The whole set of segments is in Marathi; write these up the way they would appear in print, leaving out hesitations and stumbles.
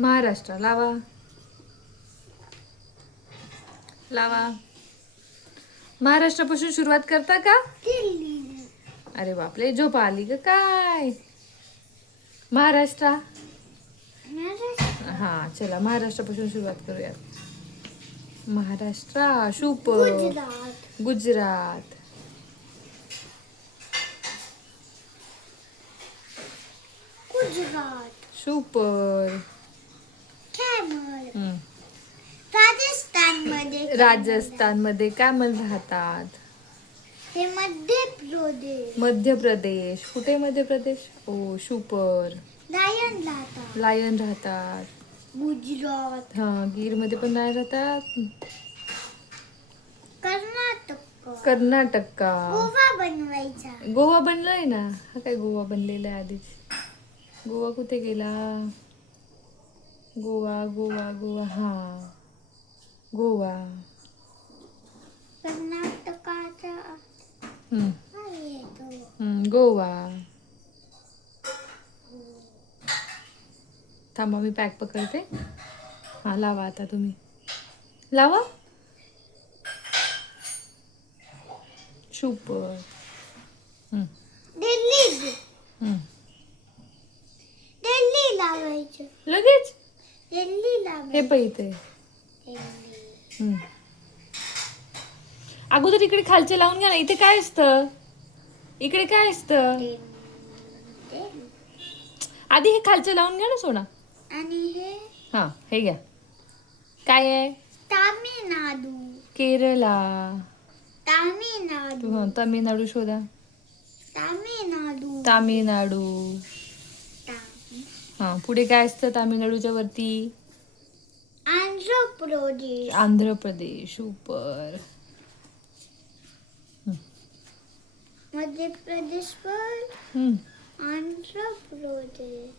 महाराष्ट्र लावा. लावा. महाराष्ट्रापासून सुरुवात करता का? अरे बापले, झोप आली का काय? महाराष्ट्र. हा चला महाराष्ट्रापासून सुरुवात करूयात. महाराष्ट्र. सुपर. गुजरात. सुपर. राजस्थान मध्ये कॅमल राहतात. हे मध्य प्रदेश. मध्य प्रदेश. कुठे मध्य प्रदेश? ओ सुपर. लायन राहतात. गुजरात. हा गिर मध्ये पण नाही राहतात. कर्नाटक का? गोवा बनवायचा. गोवा बनलाय ना. हा काय गोवा बनलेला आहे आधीच. गोवा कुठे गेला? गोवा गोवा गोवा. हा गोवा. कर्नाटकाचा गोवा. थांबा मी पॅक पकडते. हा लावा आता तुम्ही. लावा. सुपर. दिल्ली. दिल्ली लावायचं. लगेच दिल्ली हे लावायचं. पहिते. अगोदर इकडे खालचे लावून घ्या ना. इथे काय असतं? इकडे काय असतं? आधी हे खालचे लावून घ्या ना सोना. आणि हे हा हे घ्या. काय आहे? तामिळनाडू. केरला. तामिळनाडू. तमिळनाडू शोधा. तामिळनाडू. तामिळनाडू. हा पुढे काय असतं तामिळनाडूच्या वरती? आंध्र प्रदेश. आंध्र प्रदेश. सुपर. मध्य प्रदेश पर आंध्र प्रदेश.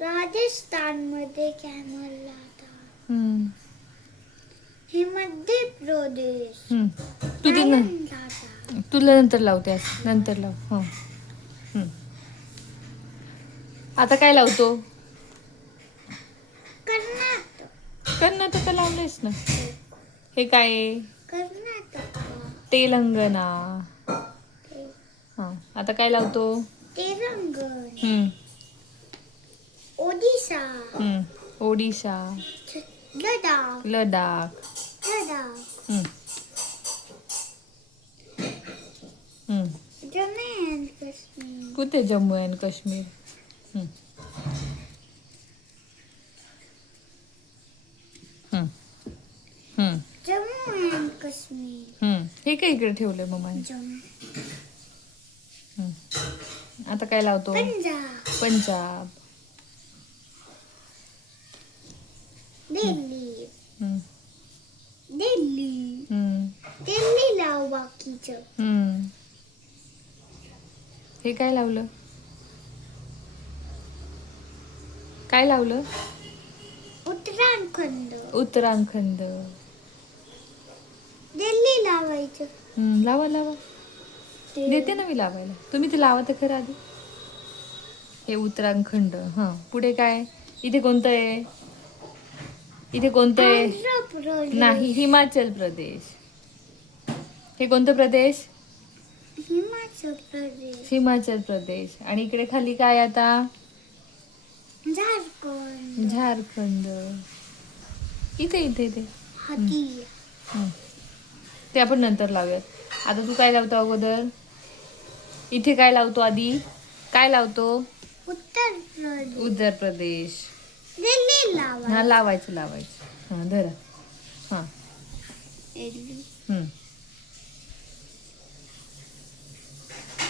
राजस्थान मध्ये कॅमल राहतात. हे मध्य प्रदेश. तू ते लायन राहतात. तुला नंतर लावते. असं नंतर लाव. हो. आता काय लावतो? कर्नाटक लावलंयस ना. हे काय आहे? कर्नाटक. तेलंगणा. हा आता काय लावतो? तेलंगण. ओडिशा. ओडिशा. लडाख. लडाख. जम्मू अँड काश्मीर. कुठे जम्मू अँड काश्मीर? जम्मू अँड काश्मीर. हे काय इकडे ठेवलंय मम्मा? आता काय लावतो? पंजाब. पंजाब. दिल्ली. दिल्ली. दिल्ली लाव बाकीचं. हे काय लावलं? काय लावलं? उत्तराखंड. उत्तराखंड. दिल्ली लावायचं. लावा लावा. देते ना मी लावायला. तुम्ही ते लावा तर खरं आधी. हे उत्तराखंड. हा पुढे काय? इथे कोणतं आहे? इथे कोणतं आहे? आंध्र प्रदेश. नाही हिमाचल प्रदेश. हे कोणतं प्रदेश? हिमाचल प्रदेश. हिमाचल प्रदेश. आणि इकडे खाली काय आता? झारखंड. झारखंड. इथे इथे इथे. हाती. ते आपण नंतर लावूयात. आता तू काय लावतो अगोदर? इथे काय लावतो आधी? काय लावतो? उत्तर प्रदेश. उत्तर प्रदेश. दिल्ली लावा. हा लावायचं लावायचं. हा धरा. हा दिल्ली.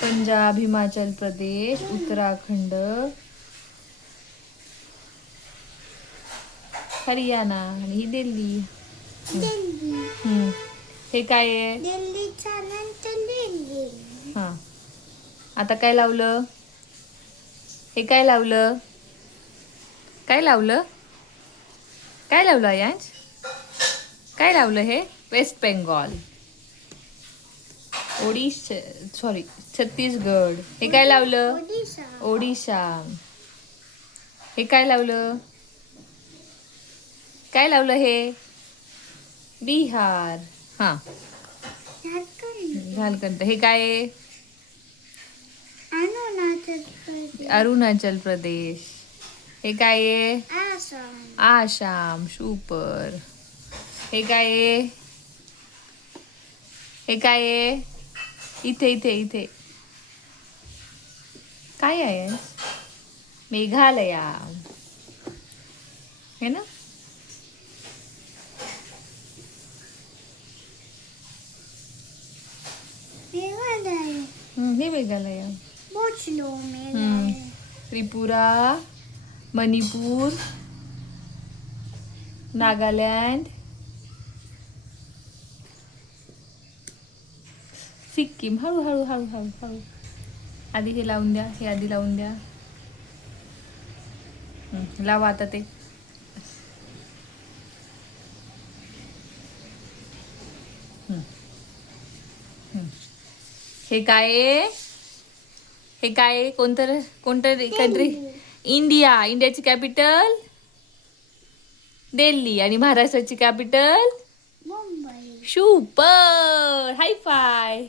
पंजाब, हिमाचल प्रदेश, उत्तराखंड, हरियाणा आणि ही दिल्ली. दिल्ली. हे काय आहे? दिल्लीच्या नंतर दिल्ली. हा आता काय लावलं? हे काय लावलं? काय लावलं? काय लावलं आयांश? काय लावलं हे? वेस्ट बेंगॉल. छत्तीसगड. हे काय लावलं? ओडिशा. ओडिशा. हे काय लावलं? काय लावलं हे? बिहार. हा, झारखंड. झारखंड. हे काय आहे? अरुणाचल प्रदेश. अरुणाचल प्रदेश. हे काय आहे? आसाम. आसाम. सुपर. हे काय आहे? हे काय आहे? इथे इथे इथे काय आहे? मेघालया. है ना? मेघालय. हे मेघालया. पोचलो मेघालय. त्रिपुरा, मणिपूर, नागालँड, सिक्कीम. हळू हळू हळू हळू हळू. आधी हे लावून द्या, हे आधी लावून द्या. लावा आता ते. हे काय आहे? हे काय आहे? कोणतं कोणतं कंट्री? इंडिया. इंडियाची कॅपिटल दिल्ली आणि महाराष्ट्राची कॅपिटल मुंबई. सुपर. हाय फाय.